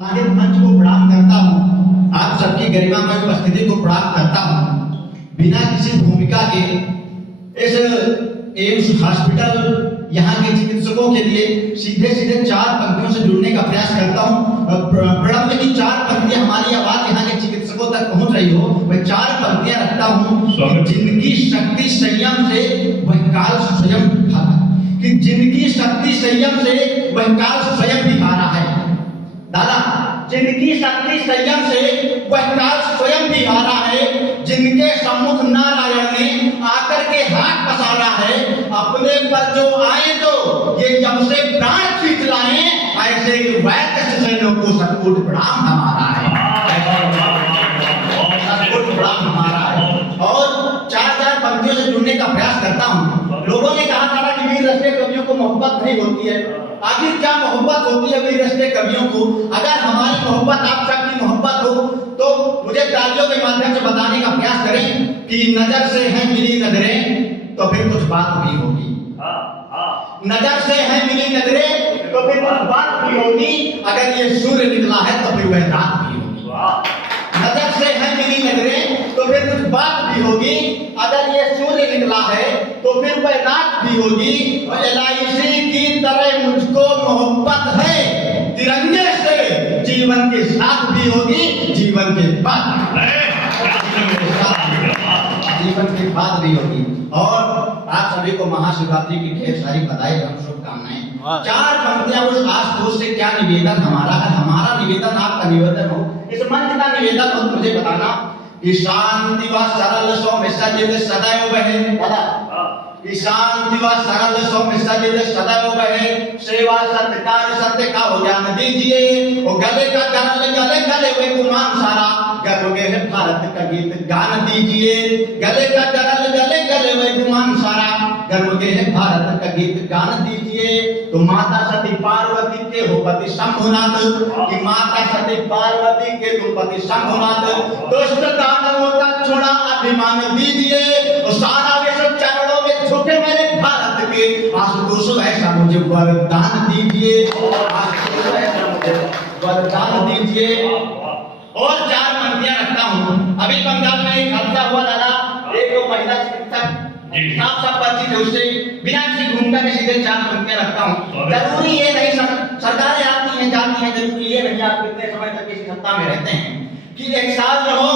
आगे मंच को प्रणाम करता हूँ, आप सबकी गरिमामय उपस्थिति को प्रणाम करता हूँ। बिना किसी भूमिका के इस एम्स हॉस्पिटल यहाँ के चिकित्सकों के लिए सीधे सीधे चार पंक्तियों से जुड़ने का प्रयास करता हूँ। प्रणव की चार पंक्तियां हमारी आवाज यहाँ के चिकित्सकों तक पहुँच रही हो, मैं चार पंक्तियां रखता हूँ। जिनकी शक्ति संयम से वह काल स्वयं कि जिनकी शक्ति संयम से वह काल स्वयं दिखा रहा है। दादा, जिनकी शक्ति संयम से वह काल स्वयं दिखा रहा है, जिनके सम्मुख नारायण ने आकर के हाथ पसारा है, अपने पर जो आए तो ये जब से प्राण खींच लाए, ऐसे वैद्य सैनिकों को सतकोट प्रणाम हमारा है, सतकोट प्रणाम हमारा है। और चार चार पंक्तियों से जुड़ने का प्रयास करता हूँ। लोगों ने कहा था कि वीर रचने कवियों को मोहब्बत नहीं होती है। आखिर क्या मोहब्बत होती है वीर रचने कवियों को? अगर हमारी मोहब्बत आप सबकी मोहब्बत हो तो मुझे तालियों के माध्यम से बताने का प्रयास करें कि नजर से है मिली नजरें तो फिर कुछ बात भी होगी। नजर से है मिली नजरें तो फिर कुछ बात भी होगी। अगर ये सूर्य निकला है तो फिर वह रात भी होगी। नजर से है मिली नजरें तो फिर कुछ बात भी होगी। अगर ये सूर्य निकला है तो फिर वह रात भी होगी। LIC की तरह मुझको मोहब्बत है, तिरंगे से जीवन के साथ भी होगी, जीवन के बाद भी होगी। और आप सभी को महाशिवरात्रि की ढेर सारी बधाई एवं शुभकामनाएं। चार पंक्तियां उस आशुतोष से क्या निवेदन हमारा है, हमारा निवेदन आपका निवेदन हो, इस मंच का निवेदन हो, मुझे बताना कि शांति व सरल सौम्य सजित सदैव बहे, कि शांति व सरल सौम्य सजित सदैव बहे, सेवा सत्कार सत्य का हो ज्ञान दीजिए। वो गले का गले गले गले वे गुमान सारा गरोगे है भारत का गीत गान दीजिए। गले का गले गले गले वे गुमान सारा गरोगे है भारत का गीत गान दीजिए। तो माता सती पार्वती के हो पति शंभुनाथ, कि माता सती पार्वती के तुम पति शंभुनाथ, दुष्ट दानवों का छोड़ा अभिमान दीजिए। और सारा विश्व चरणों में झुके मेरे भारत के, आशुतोष ऐसा मुझे वरदान दीजिए, आशुतोष ऐसा मुझे वरदान दीजिए। और चार पंक्तियां रखता हूँ। अभी बंगाल में एक हादसा हुआ दादा, एक महिला चिकित्सक आप सब परिचित है उससे, बिना किसी भूमिका के सीधे चार पंक्तियां रखता हूँ। जरूरी ये नहीं सरकारें आती हैं जाती हैं, जरूरी ये नहीं आप कितने समय तक किसी सत्ता में रहते हैं कि 1 साल रहो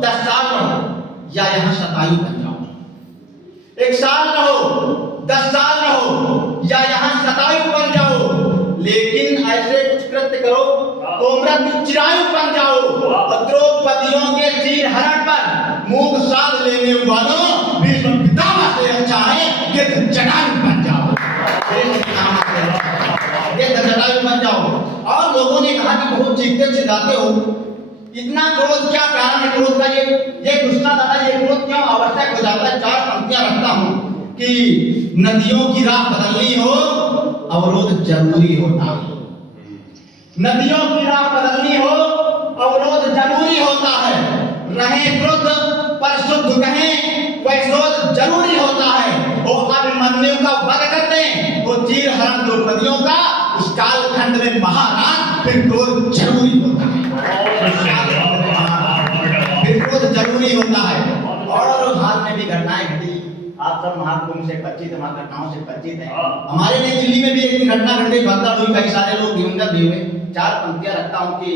10 साल रहो या यहाँ शतायु बन जाओ। 1 साल रहो 10 साल रहो या यहाँ शतायु बन जाओ, लेकिन ऐसे कुछ कृत्य करो तो मृत्यु चिरायु बन जाओ। द्रौपदियों के चीर हरण पर मूंग साध लेने वालों भीष्म पितामह से अच्छा है कि जटायु बन जाओ, ये जटायु बन जाओ। और लोगों ने कहा कि बहुत चीखते चिल्लाते हो, इतना क्रोध क्या कारण है क्रोध का? ये गुस्सा दादा, ये क्रोध क्यों आवश्यक हो जाता है? चार पंक्तियां रखता हूं कि नदियों की राह बदलनी हो अवरोध जरूरी होता है। नदियों की राह बदलनी हो अवरोध जरूरी होता है। रहे क्रुद्ध पर शुद्ध कहें वैरोध जरूरी होता है। और अभिमन्यु का वध करते वो चीर हरण द्रौपदियों का उस कालखंड में महाराज, फिर क्रोध जरूरी होता है, फिर क्रोध जरूरी होता है। और हाल में भी घटनाएं घटी, आप सब महाकुंभ से परिचित, हमारे घटनाओं से परिचित हैं। हमारे नई दिल्ली में भी एक घटना घट गई, भगदड़ हुई, कई सारे लोग दिवंगत भी हुए। चार पंक्तियां रखता हूं कि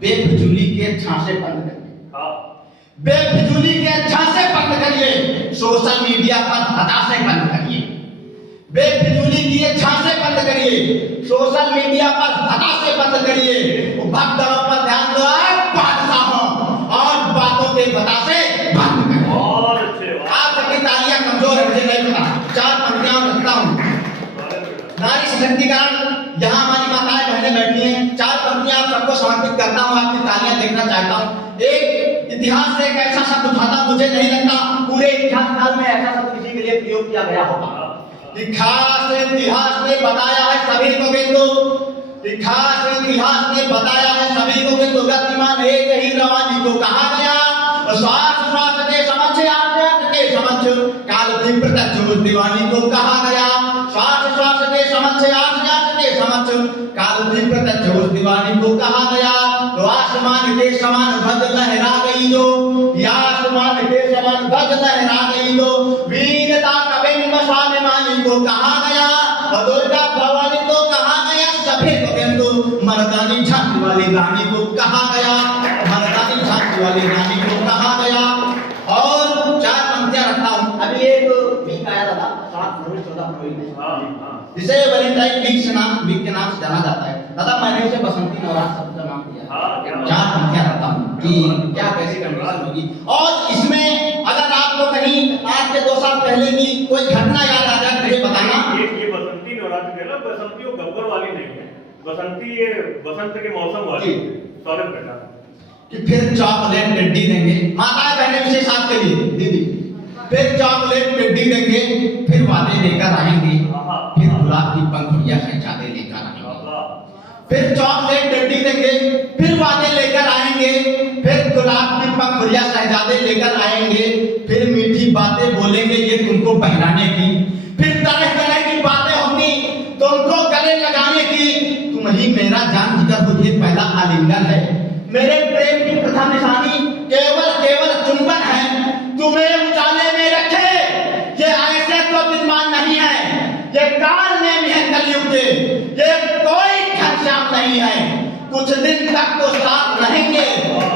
बेफिजूली के झांसे बंद करिए, बेफिजूली के झांसे बंद करिए, सोशल मीडिया पर हताशे बंद करिए। बेफिजूली की झांसे बंद करिए, सोशल मीडिया पर हताशे बंद करिए। भगदड़ों पर ध्यान दो बादशाहों, और बातों के बतासे बंद करिए। आप सबकी तालियां कमजोर है, मुझे नहीं पता। चार पंक्तियां रखता हूं। नारी सशक्तिकरण, यहाँ हमारी माताएं बहनें बैठी हैं, चार पंक्तियां आप सबको समर्पित करता हूँ, आपकी तालियां देखना चाहता हूँ। एक इतिहास से एक ऐसा शब्द उठाता, मुझे नहीं लगता पूरे इतिहास काल में ऐसा शब्द किसी के लिए प्रयोग किया गया होगा। खास इतिहास ने बताया है सभी को बिंदु, खास इतिहास ने बताया है सभी को बिंदु, गतिमान एक ही रवानी को कहा गया। श्वास श्वास के समक्ष के समक्ष काल की प्रत्यक्ष दीवानी को कहा गया। श्वास श्वास के समक्ष के के समक्ष कालदीप प्रत्यक्ष उस दीवानी को कहा गया। तो आसमान के समान ध्वज लहरा गई जो, या आसमान के समान ध्वज लहरा गई जो, वीरता का बिंब स्वाभिमानी को कहा गया। और दुर्गा भवानी को कहा गया, सफेद बिंदु मर्दानी झांकी वाली रानी को कहा गया, मर्दानी झांकी वाली रानी को कहा गया। और 4 पंक्तियां रखता हूं। अभी एक वीक आया था 7 फरवरी 14 फरवरी में, जिसे वैलेंटाइन वीक के नाम से जाना जाता है। दादा मैंने उसे बसंती नवरात्र शब्द का नाम दिया। 4 पंक्तियां रखता हूं कि क्या कैसी कंडीशन होगी। और इसमें अगर आपको कहीं आज से 2 साल पहले की कोई घटना याद आ जाए तो ये बताना। ये बसंती नवरात्र है ना, बसंती वो गब्बर वाली नहीं है, बसंती ये बसंत के मौसम वाली स्वागत करना कि फिर चॉकलेट टेड्डी देंगे, माताएं बहनें विशेष आपके लिए दीदी, फिर चॉकलेट टेड्डी देंगे, फिर वादे लेकर आएंगे, फिर गुलाब की पंखुड़ियां सजादे लेकर आएंगे, फिर चॉकलेट टेड्डी देंगे, फिर वादे लेकर आएंगे, फिर गुलाब की पंखुड़ियां सजादे लेकर आएंगे, फिर मीठी बातें बोलेंगे ये तुमको बहलाने की, फिर तरह तरह की बातें होंगी तुमको गले लगाने की। तुम ही मेरा जान जिगर हो, ये पहला आलिंगन है, मेरे प्रेम की प्रथम निशानी केवल केवल चुंबन है, तुम्हें उजाले में रखे ये ऐसे तो विद्वान नहीं है, ये काल नेम है कलयुग के, ये कोई घनश्याम नहीं है। कुछ दिन तक तो साथ रहेंगे,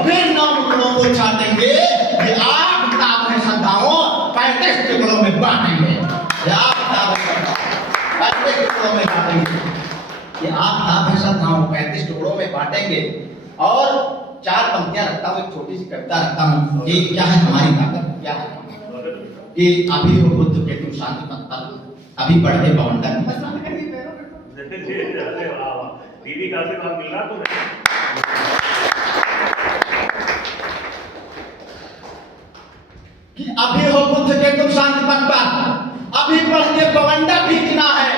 फिर 9 टुकड़ों को छाटेंगे, ये 8 किताब है श्रद्धाओं 35 टुकड़ों में बांटेंगे, ये 8 किताब है 35 टुकड़ों में बांटेंगे, ये 8 किताब है श्रद्धाओं 35 टुकड़ों में बांटेंगे। और 4 पंक्तियां रखता हूं, एक छोटी सी कविता रखता हूं कि क्या है हमारी ताकत, क्या है कि अभी हो बुद्ध के तुम शांति पथ पर, अभी बढ़ के बवंडर दीदी का आशीर्वाद मिल रहा तुम्हें कि अभी हो बुद्ध के तुम शांति पथ पर, अभी बढ़ के बवंडर भीगना है,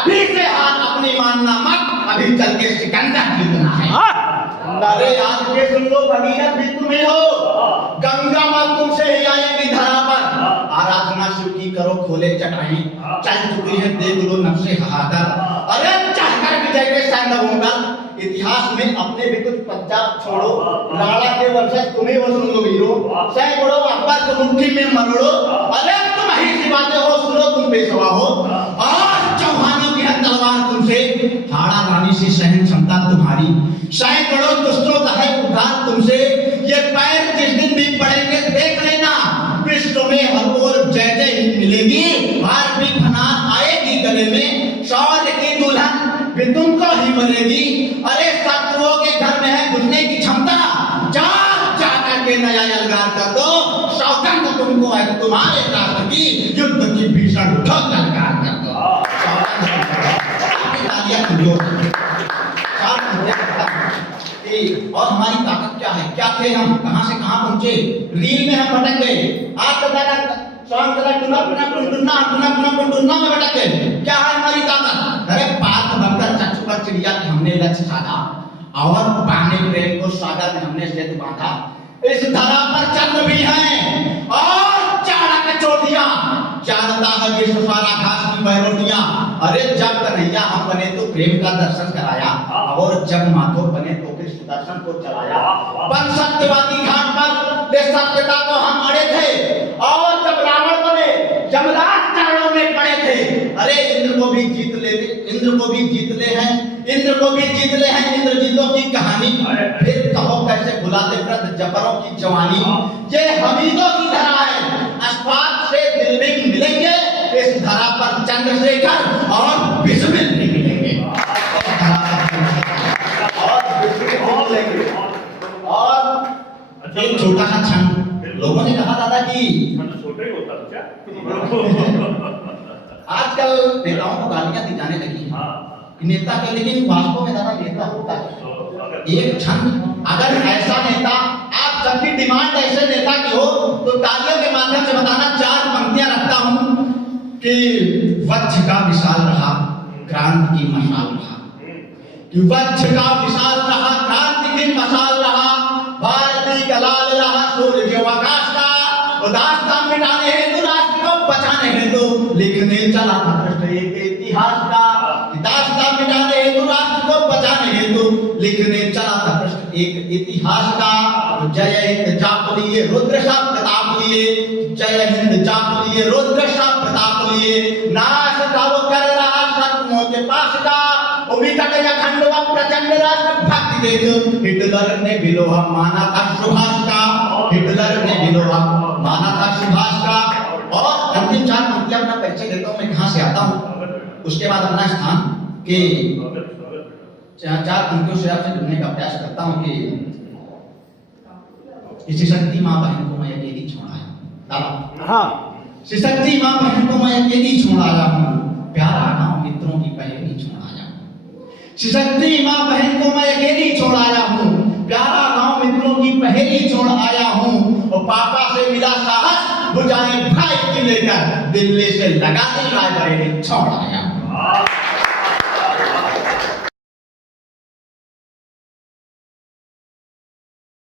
अभी से हाथ अपनी मानना मत, अभी चल के सिकंदर जीतना है। अरे आज के सुन लो, भगीरथ भी तुम ही हो, गंगा मां तुमसे ही आएंगी धरा पर, आराधना शिव की करो खोले चटाई, चल चुकी है देख लो नक्शे हाहाकार। अरे चाहकर विजय के संग होगा, इतिहास में अपने भी कुछ पंजाब छोड़ो, राणा के वंशज तुम्ही हो सुन लो हीरो, सैकड़ों अकबर को मुट्ठी में मरोड़ो, अरे तुम ही सी बातें हो सुनो तुम पेशवा हो, और चौहानों की तलवार तुमसे, हाड़ा रानी से सहन क्षमता तुम्हारी, सैकड़ों दुष्टों का है उद्धार तुमसे, ये पैर जिस दिन भी पड़ेंगे देख लेना, विश्व में हर ओर जय जय ही मिलेगी, हार भी फनार आएगी गले में, शौर्य की दुल्हन भी तुमको ही मरेगी। अरे शत्रुओं के घर में है घुसने की क्षमता, जा जाकर के नया अलगार कर दो, सौगंध तुमको है तुम्हारे राष्ट्र की, युद्ध की भीषण उठक अलगार कर दो। और हमारी ताकत क्या है, क्या थे हम, कहां से कहां पहुंचे, रील में हम भटक गए, आज तक सॉन्ग चला टुना में भटक गए। क्या है हमारी ताकत, अरे पार्थ बनकर चक्षु पर चिड़िया की हमने लक्ष्य साधा, और पाने प्रेम को सागर में हमने सेतु बांधा, इस धरा पर चंद्र भी है और चाणक्य चोटियां, जानता है विश्व सारा घास की बैरोटियां। अरे जब कन्हैया हम बने तो प्रेम का दर्शन कराया, और जब माधव बने तो फिर सुदर्शन को चलाया, बन सत्यवादी घाट पर ले सत्यता को हम अड़े थे, और जब रावण बने जमराज चरणों में पड़े थे, अरे इंद्र को भी जीत ले, इंद्र को भी जीत ले हैं, इंद्र को भी जीत ले हैं इंद्रजीतों की कहानी, फिर कहो कैसे भुलाते व्रत जबरों की जवानी, ये हमीदों की धरा है, अस्पात से दिल में मिलेंगे, इस धरा पर चंद्रशेखर और विष्णु मिलेंगे, और एक छोटा सा क्षण लोगों ने कहा दादा कि छोटे ही होता था आजकल नेताओं को गालियां दी जाने लगी हैं, नेता के, लेकिन वास्तव में दादा नेता होता है एक क्षण, अगर ऐसा नेता, आप सबकी डिमांड ऐसे नेता की हो तो तालियों के माध्यम से बताना। 4 पंक्तियां रखता हूं कि वज्र का विशाल रहा क्रांति की मशाल रहा, कि वज्र का विशाल रहा क्रांति की मशाल रहा, भारती का लाल रहा सूर्य आकाश का, उदासता मिटाने हेतु राष्ट्र को बचाने हेतु लिखने चला था कृष्ण एक इतिहास का, दास्तां मिटाने लिखने चला था पृष्ठ एक इतिहास का। जय हिंद जाप लिए रुद्र सा प्रताप लिए, जय हिंद जाप लिए रुद्र सा प्रताप लिए, नाश का वो कर रहा शत्रुओं के पास का, विकट अखंड व प्रचंड राष्ट्र भक्ति देख, हिटलर ने विलोहा माना था सुभाष का, हिटलर ने विलोहा माना था सुभाष का। और अंतिम चार पंक्तियां अपना परिचय देता हूं, मैं कहां से आता हूं, उसके बाद अपना स्थान के चार पंक्तियों से आपसे जुड़ने का प्रयास करता हूं कि इसी शक्ति मां बहन को मैं अकेली छोड़ आया। हाँ, शक्ति मां बहन को मैं अकेली छोड़ आया हूं, प्यारा गांव मित्रों की पहेली छोड़ आया हूं। शक्ति मां बहन को मैं अकेली छोड़ आया हूं, प्यारा गांव मित्रों की पहेली छोड़ आया हूं, और पापा से मिला साहस बुझाए भाई की लेकर, दिल्ली से लगा दी रायबरेली छोड़ आया।